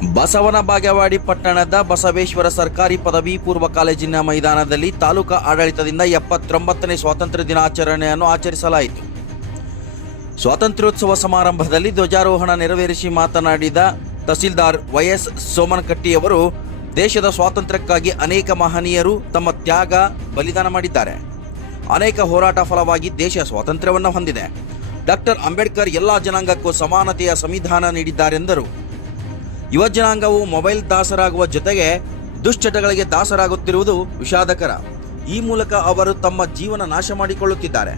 ಬಸವನ ಬಾಗೇವಾಡಿ ಪಟ್ಟಣದ ಬಸವೇಶ್ವರ ಸರ್ಕಾರಿ ಪದವಿ ಪೂರ್ವ ಕಾಲೇಜಿನ ಮೈದಾನದಲ್ಲಿ ತಾಲೂಕಾ ಆಡಳಿತದಿಂದ ಎಪ್ಪತ್ತೊಂಬತ್ತನೇ ಸ್ವಾತಂತ್ರ್ಯ ದಿನಾಚರಣೆಯನ್ನು ಆಚರಿಸಲಾಯಿತು. ಸ್ವಾತಂತ್ರ್ಯೋತ್ಸವ ಸಮಾರಂಭದಲ್ಲಿ ಧ್ವಜಾರೋಹಣ ನೆರವೇರಿಸಿ ಮಾತನಾಡಿದ ತಹಸೀಲ್ದಾರ್ ವೈಎಸ್ ಸೋಮನಕಟ್ಟಿಯವರು, ದೇಶದ ಸ್ವಾತಂತ್ರ್ಯಕ್ಕಾಗಿ ಅನೇಕ ಮಹನೀಯರು ತಮ್ಮ ತ್ಯಾಗ, ಬಲಿದಾನ ಮಾಡಿದ್ದಾರೆ. ಅನೇಕ ಹೋರಾಟ ಫಲವಾಗಿ ದೇಶ ಸ್ವಾತಂತ್ರ್ಯವನ್ನು ಹೊಂದಿದೆ. ಡಾಕ್ಟರ್ ಅಂಬೇಡ್ಕರ್ ಎಲ್ಲ ಜನಾಂಗಕ್ಕೂ ಸಮಾನತೆಯ ಸಂವಿಧಾನ ನೀಡಿದ್ದಾರೆಂದರು. ಯುವ ಜನಾಂಗವು ಮೊಬೈಲ್ ದಾಸರಾಗುವ ಜೊತೆಗೆ ದುಶ್ಚಟಗಳಿಗೆ ದಾಸರಾಗುತ್ತಿರುವುದು ವಿಷಾದಕರ. ಈ ಮೂಲಕ ಅವರು ತಮ್ಮ ಜೀವನ ನಾಶ ಮಾಡಿಕೊಳ್ಳುತ್ತಿದ್ದಾರೆ.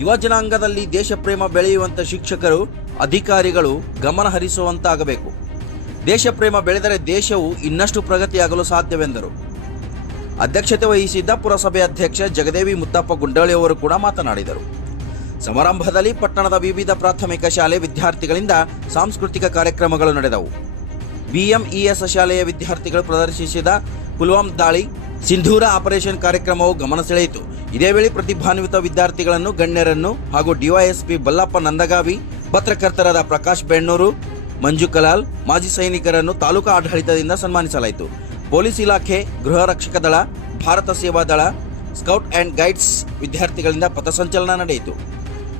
ಯುವ ಜನಾಂಗದಲ್ಲಿ ದೇಶ ಪ್ರೇಮ ಬೆಳೆಯುವಂತ ಶಿಕ್ಷಕರು, ಅಧಿಕಾರಿಗಳು ಗಮನ ಹರಿಸುವಂತಾಗಬೇಕು. ದೇಶ ಪ್ರೇಮ ಬೆಳೆದರೆ ದೇಶವು ಇನ್ನಷ್ಟು ಪ್ರಗತಿಯಾಗಲು ಸಾಧ್ಯವೆಂದರು. ಅಧ್ಯಕ್ಷತೆ ವಹಿಸಿದ್ದ ಪುರಸಭೆ ಅಧ್ಯಕ್ಷ ಜಗದೇವಿ ಮುತ್ತಪ್ಪ ಗುಂಡಾಳಿ ಅವರು ಕೂಡ ಮಾತನಾಡಿದರು. ಸಮಾರಂಭದಲ್ಲಿ ಪಟ್ಟಣದ ವಿವಿಧ ಪ್ರಾಥಮಿಕ ಶಾಲೆ ವಿದ್ಯಾರ್ಥಿಗಳಿಂದ ಸಾಂಸ್ಕೃತಿಕ ಕಾರ್ಯಕ್ರಮಗಳು ನಡೆದವು. ಬಿಎಂಇಎಸ್ ಶಾಲೆಯ ವಿದ್ಯಾರ್ಥಿಗಳು ಪ್ರದರ್ಶಿಸಿದ ಪುಲ್ವಾಮ್ ದಾಳಿ, ಸಿಂಧೂರ ಆಪರೇಷನ್ ಕಾರ್ಯಕ್ರಮವು ಗಮನ ಸೆಳೆಯಿತು. ಇದೇ ವೇಳೆ ಪ್ರತಿಭಾನ್ವಿತ ವಿದ್ಯಾರ್ಥಿಗಳನ್ನು, ಗಣ್ಯರನ್ನು ಹಾಗೂ ಡಿವೈಎಸ್ಪಿ ಬಲ್ಲಪ್ಪ ನಂದಗಾವಿ, ಪತ್ರಕರ್ತರಾದ ಪ್ರಕಾಶ್ ಬೆಣ್ಣೂರು, ಮಂಜು ಕಲಾಲ್, ಮಾಜಿ ಸೈನಿಕರನ್ನು ತಾಲೂಕಾ ಆಡಳಿತದಿಂದ ಸನ್ಮಾನಿಸಲಾಯಿತು. ಪೊಲೀಸ್ ಇಲಾಖೆ, ಗೃಹ ರಕ್ಷಕ ದಳ, ಭಾರತ ಸೇವಾ ದಳ, ಸ್ಕೌಟ್ ಅಂಡ್ ಗೈಡ್ಸ್ ವಿದ್ಯಾರ್ಥಿಗಳಿಂದ ಪಥಸಂಚಲನ ನಡೆಯಿತು.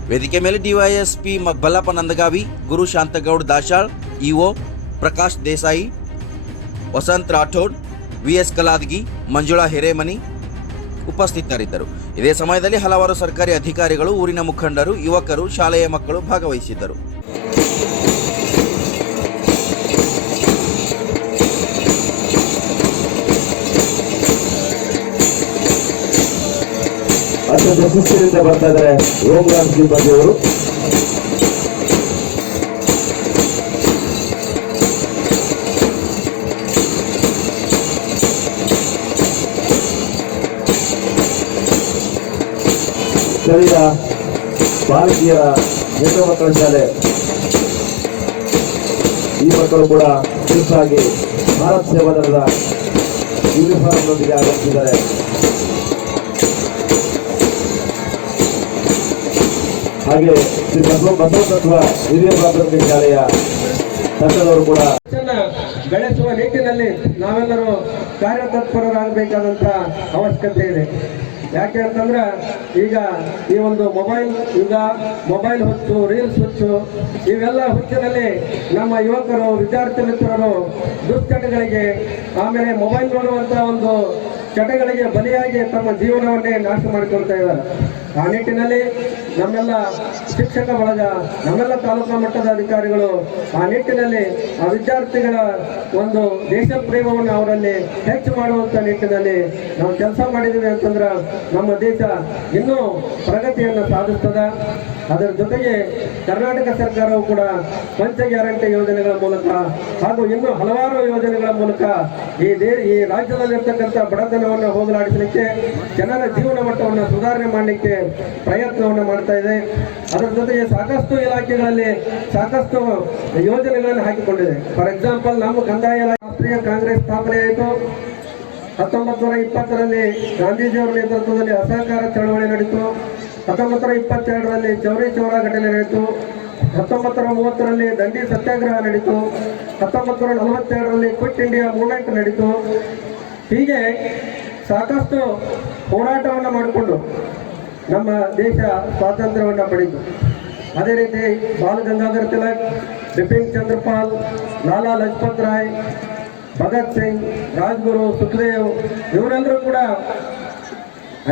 ವೇದಿಕೆ ಮೇಲೆ DYSP Ballappa Nandagavi, Guru Shantagoud Dashal, EO Prakash Desai, Vasant Rathod V S Kaladagi, Manjula Hiremani ಉಪಸ್ಥಿತರಿದ್ದರು. ಇದೇ ಸಮಯದಲ್ಲಿ ಹಲವಾರು ಸರ್ಕಾರಿ ಅಧಿಕಾರಿಗಳು, ಊರಿನ ಮುಖಂಡರು, ಯುವಕರು, ಶಾಲೆಯ ಮಕ್ಕಳು ಭಾಗವಹಿಸಿದ್ದರು. ಬರ್ತಾ ಇದ್ದಾರೆ ಹೋಮ್ಗಾರ್ಡ್ ಸಿಬ್ಬಂದಿಯವರು ಸ್ಥಳೀಯ ಭಾರತೀಯ ಹೆಣ್ಣು ಮಕ್ಕಳ ಶಾಲೆ. ಈ ಮಕ್ಕಳು ಕೂಡ ಚುರುಸಾಗಿ ಭಾರತ್ ಸೇವಾ ದಳದ ಯೂನಿಫಾರ್ಮ್ನೊಂದಿಗೆ ಆಗಮಿಸಿದ್ದಾರೆ ಹಾಗೆ ಶ್ರೀ ಬಸವ ಬಸವತತ್ವ ಹಿರಿಯ ಪ್ರಾಥಮಿಕ ಶಾಲೆಯ ತಂಡದವರು ಕೂಡ ಬೆಳೆಸುವ ನಿಟ್ಟಿನಲ್ಲಿ ನಾವೆಲ್ಲರೂ ಕಾರ್ಯತತ್ಪರರಾಗಬೇಕಾದಂತಹ ಅವಶ್ಯಕತೆ ಇದೆ. ಯಾಕೆ ಅಂತಂದ್ರೆ ಈಗ ಈ ಒಂದು ಮೊಬೈಲ್, ಈಗ ಮೊಬೈಲ್ ಹುಚ್ಚು ರೀಲ್ಸ್ ಹುಚ್ಚು ಇವೆಲ್ಲ ಹುಚ್ಚಿನಲ್ಲಿ ನಮ್ಮ ಯುವಕರು, ವಿದ್ಯಾರ್ಥಿ ಮಿತ್ರರು ದುಶ್ಚಟಗಳಿಗೆ, ಆಮೇಲೆ ಮೊಬೈಲ್ ನೋಡುವಂತ ಒಂದು ಚಟಗಳಿಗೆ ಬಲಿಯಾಗಿ ತಮ್ಮ ಜೀವನವನ್ನೇ ನಾಶ ಮಾಡಿಕೊಳ್ತಾ ಇದ್ದಾರೆ. ಆ ನಿಟ್ಟಿನಲ್ಲಿ ನಮ್ಮೆಲ್ಲ ಶಿಕ್ಷಕ ಬಳಗ, ನಮ್ಮೆಲ್ಲ ತಾಲೂಕಾ ಮಟ್ಟದ ಅಧಿಕಾರಿಗಳು ಆ ನಿಟ್ಟಿನಲ್ಲಿ ಆ ವಿದ್ಯಾರ್ಥಿಗಳ ಒಂದು ದೇಶ ಪ್ರೇಮವನ್ನು ಅವರಲ್ಲಿ ಹೆಚ್ಚು ಮಾಡುವಂಥ ನಿಟ್ಟಿನಲ್ಲಿ ನಾವು ಕೆಲಸ ಮಾಡಿದ್ದೀವಿ ಅಂತಂದ್ರೆ ನಮ್ಮ ದೇಶ ಇನ್ನೂ ಪ್ರಗತಿಯನ್ನು ಸಾಧಿಸ್ತದೆ. ಅದರ ಜೊತೆಗೆ ಕರ್ನಾಟಕ ಸರ್ಕಾರವು ಕೂಡ ಪಂಚ ಗ್ಯಾರಂಟಿ ಯೋಜನೆಗಳ ಮೂಲಕ ಹಾಗೂ ಇನ್ನೂ ಹಲವಾರು ಯೋಜನೆಗಳ ಮೂಲಕ ಈ ದೇ, ಈ ರಾಜ್ಯದಲ್ಲಿರ್ತಕ್ಕಂಥ ಬಡತನವನ್ನು ಹೋಗಲಾಡಿಸಲಿಕ್ಕೆ ಜನರ ಜೀವನ ಮಟ್ಟವನ್ನು ಸುಧಾರಣೆ ಮಾಡಲಿಕ್ಕೆ ಪ್ರಯತ್ನವನ್ನು ಮಾಡ್ತಾ ಇದೆ. ಅದರ ಜೊತೆಗೆ ಸಾಕಷ್ಟು ಇಲಾಖೆಗಳಲ್ಲಿ ಸಾಕಷ್ಟು ಯೋಜನೆಗಳನ್ನು ಹಾಕಿಕೊಂಡಿದೆ. ಫಾರ್ ಎಕ್ಸಾಂಪಲ್ ನಮ್ಮ ಕಂದಾಯ ರಾಷ್ಟ್ರೀಯ ಕಾಂಗ್ರೆಸ್ ಸ್ಥಾಪನೆ ಆಯಿತು. ಹತ್ತೊಂಬತ್ತು ನೂರ ಇಪ್ಪತ್ತರಲ್ಲಿ ಗಾಂಧೀಜಿಯವರ ನೇತೃತ್ವದಲ್ಲಿ ಅಸಹಕಾರ ಚಳವಳಿ ನಡೀತು. ಹತ್ತೊಂಬತ್ತು ನೂರ ಇಪ್ಪತ್ತೆರಡರಲ್ಲಿ ಚೌರಿ ಚೌರ ಘಟನೆ ನಡೆಯಿತು. ಹತ್ತೊಂಬತ್ತು ನೂರ ಮೂವತ್ತರಲ್ಲಿ ದಂಡಿ ಸತ್ಯಾಗ್ರಹ ನಡೀತು. ಹತ್ತೊಂಬತ್ತು ನೂರ ನಲವತ್ತೆರಡರಲ್ಲಿ ಕ್ವಿಟ್ ಇಂಡಿಯಾ ಮೂವ್ಮೆಂಟ್ ನಡೀತು. ಹೀಗೆ ಸಾಕಷ್ಟು ಹೋರಾಟವನ್ನು ಮಾಡಿಕೊಂಡು ನಮ್ಮ ದೇಶ ಸ್ವಾತಂತ್ರ್ಯವನ್ನು ಪಡೆಯಿತು. ಅದೇ ರೀತಿ ಬಾಲ ಗಂಗಾಧರ್ ತಿಲಕ್, ಬಿಪಿನ್ ಚಂದ್ರಪಾಲ್, ಲಾಲಾ ಲಜಪತ್ ರಾಯ್, ಭಗತ್ ಸಿಂಗ್, ರಾಜ್ಗುರು ಸುಖದೇವ್, ಇವರೆಲ್ಲರೂ ಕೂಡ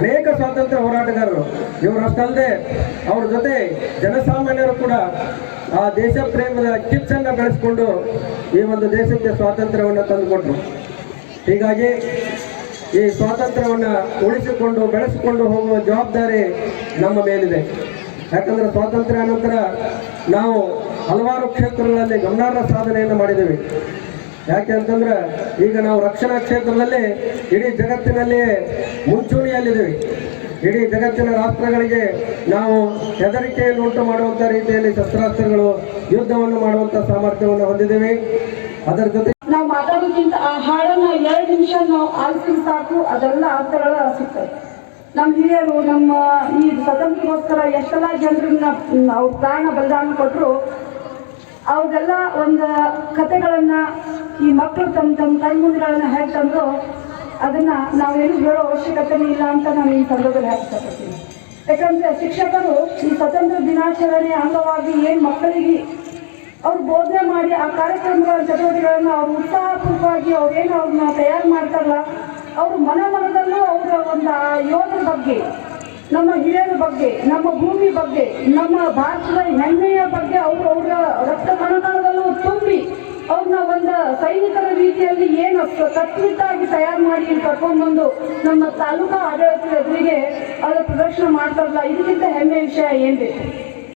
ಅನೇಕ ಸ್ವಾತಂತ್ರ್ಯ ಹೋರಾಟಗಾರರು. ಇವರಷ್ಟಲ್ಲದೆ ಅವ್ರ ಜೊತೆ ಜನಸಾಮಾನ್ಯರು ಕೂಡ ಆ ದೇಶ ಪ್ರೇಮದ ಕಿಚ್ಚನ್ನು ಬೆಳೆಸ್ಕೊಂಡು ಈ ಒಂದು ದೇಶಕ್ಕೆ ಸ್ವಾತಂತ್ರ್ಯವನ್ನು ತಂದುಕೊಟ್ರು. ಹೀಗಾಗಿ ಈ ಸ್ವಾತಂತ್ರ್ಯವನ್ನು ಉಳಿಸಿಕೊಂಡು, ಬೆಳೆಸಿಕೊಂಡು ಹೋಗುವ ಜವಾಬ್ದಾರಿ ನಮ್ಮ ಮೇಲಿದೆ. ಯಾಕಂದ್ರೆ ಸ್ವಾತಂತ್ರ್ಯ ನಂತರ ನಾವು ಹಲವಾರು ಕ್ಷೇತ್ರಗಳಲ್ಲಿ ಗಮನಾರ್ಹ ಸಾಧನೆಯನ್ನು ಮಾಡಿದ್ದೇವೆ ಯಾಕೆ ಅಂತಂದ್ರೆ ಈಗ ನಾವು ರಕ್ಷಣಾ ಕ್ಷೇತ್ರದಲ್ಲಿ ಇಡೀ ಜಗತ್ತಿನಲ್ಲಿಯೇ ಮುಂಚೂಣಿಯಲ್ಲಿದ್ದೀವಿ. ಇಡೀ ಜಗತ್ತಿನ ರಾಷ್ಟ್ರಗಳಿಗೆ ನಾವು ಹೆದರಿಕೆಯನ್ನು ಉಂಟು ಮಾಡುವಂಥ ರೀತಿಯಲ್ಲಿ ಶಸ್ತ್ರಾಸ್ತ್ರಗಳು, ಯುದ್ಧವನ್ನು ಮಾಡುವಂಥ ಸಾಮರ್ಥ್ಯವನ್ನು ಹೊಂದಿದ್ದೇವೆ. ಅದರ ಜೊತೆ ನಾವು ಮಾತಾಡೋದಕ್ಕಿಂತ ಆ ಹಾಡನ್ನು ನಾವು ಆಲಿಸಿದ್ರೆ ಸಾಕು, ಅದೆಲ್ಲ ಅರ್ಥಗಳ ಸಿಗ್ತದೆ. ನಮ್ಮ ಹಿರಿಯರು, ನಮ್ಮ ಈ ಸ್ವತಂತ್ರಕ್ಕೋಸ್ಕರ ಎಷ್ಟೆಲ್ಲ ಜನರನ್ನ ಅವ್ರ ಪ್ರಾಣ ಬಲಿದಾನ ಕೊಟ್ಟರು ಅವ್ರದೆಲ್ಲ ಒಂದು ಕತೆಗಳನ್ನ ಈ ಮಕ್ಕಳು ತಮ್ಮ ತಮ್ಮ ಕಣ್ಮುಂದಿಗಳನ್ನ ಅದನ್ನು ಅದನ್ನ ನಾವೇನು ಹೇಳೋ ಅವಶ್ಯಕತೆನೇ ಇಲ್ಲ ಅಂತ ನಾನು ಈ ಸಂದರ್ಭದಲ್ಲಿ ಹಾಕಿಸ್ಕೊಳ್ತೀನಿ ಯಾಕಂದ್ರೆ ಶಿಕ್ಷಕರು ಈ ಸ್ವತಂತ್ರ ದಿನಾಚರಣೆ ಅಂಗವಾಗಿ ಏನು ಮಕ್ಕಳಿಗೆ ಅವ್ರು ಬೋಧನೆ ಮಾಡಿ ಆ ಕಾರ್ಯಕ್ರಮಗಳ ಚಟುವಟಿಕೆಗಳನ್ನ ಅವ್ರು ಉತ್ಸಾಹಪೂರ್ವಕವಾಗಿ ಅವ್ರೇನು ಅವ್ರನ್ನ ತಯಾರು ಮಾಡ್ತಾರಲ್ಲ, ಅವ್ರ ಮನ ಮನದಲ್ಲೂ ಅವರ ಒಂದು ಆ ಯೋಧರ ಬಗ್ಗೆ, ನಮ್ಮ ಹಿರಿಯರ ಬಗ್ಗೆ, ನಮ್ಮ ಭೂಮಿ ಬಗ್ಗೆ, ನಮ್ಮ ಭಾರತದ ಹೆಮ್ಮೆಯ ಬಗ್ಗೆ ಅವರು ಅವರ ರಕ್ತ ಕಣಕಣದಲ್ಲೂ ತುಂಬಿ ಅವ್ರನ್ನ ಒಂದು ಸೈನಿಕರ ರೀತಿಯಲ್ಲಿ ಏನು ಕಟ್ಟುನಿಟ್ಟಾಗಿ ತಯಾರು ಮಾಡಿ ಕರ್ಕೊಂಡ್ಬಂದು ನಮ್ಮ ತಾಲೂಕಾ ಆಡಳಿತದ ಎದುರಿಗೆ ಅದರ ಪ್ರದರ್ಶನ ಮಾಡ್ತಾರಲ್ಲ, ಇದಕ್ಕಿಂತ ಹೆಮ್ಮೆ ವಿಷಯ ಏನ್ ಬೇಕು